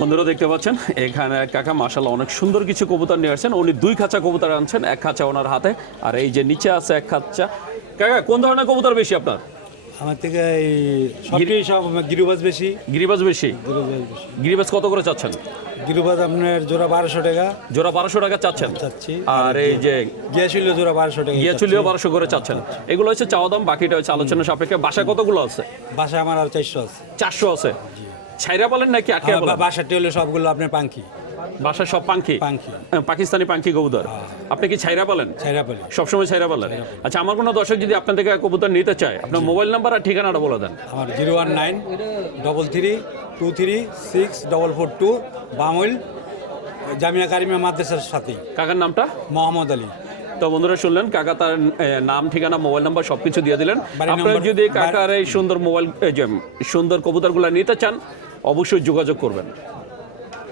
বন্ধুরা দেখতে পাচ্ছেন এখানে কাকা মাশাআল্লাহ অনেক সুন্দর কিছু কবুতর নিয়ে আসছেন। উনি 2 খাঁচা কবুতর আনছেন, 1 খাঁচা ওনার হাতে, আর এই যে নিচে আছে 1 খাঁচা। কাকা কোন ধরনের কবুতর বেশি আপনার? আমার থেকে এই সবই সব গিরিবাজ বেশি। গিরিবাজ বেশি? গিরিবাজ বেশি। গিরিবাজ কত করে চাচ্ছেন? গিরিবাজ আপনার জোড়া 1200 টাকা জোড়া 1200 টাকা চাচ্ছেন? চাচ্ছি। আর এই যে গিয়াছিল জোড়া 1200 টাকা। গিয়াচুলিও 1200 করে চাচ্ছেন। এগুলো হচ্ছে চাওয়া দাম, বাকিটা হচ্ছে আলোচনা সাপেক্ষে। বাসা কতগুলো আছে? বাসায় আমার আর 400 আছে। 400 আছে। ছাইরা বলেন নাকি আটকে বলেন? বাসাটি হলো সবগুলো আপনার পাঙ্কি। বাসা সব পাঙ্কি? পাঙ্কি। পাকিস্তানি পাঙ্কি কবুতর। আপনি কি ছাইরা বলেন? ছাইরা বলি। সবসময় ছাইরা বলেন? আচ্ছা, আমার কোনো দর্শক যদি আপনার থেকে কবুতর নিতে চায়, আপনার মোবাইল নাম্বার আর ঠিকানাটা বলে দেন। আমার 01933236442 বামুল জামিয়া কারিমা মাদ্রাসার সাথে। কাকার নামটা? মোহাম্মদ আলী। তো বন্ধুরা শুনলেন, কাকা তার নাম, ঠিকানা, মোবাইল নাম্বার সবকিছু দিয়ে দিলেন। বাড়ি আপনারা নম্বর- যদি কাকার এই সুন্দর মোবাইল সুন্দর কবুতরগুলো নিতে চান, অবশ্যই যোগাযোগ করবেন।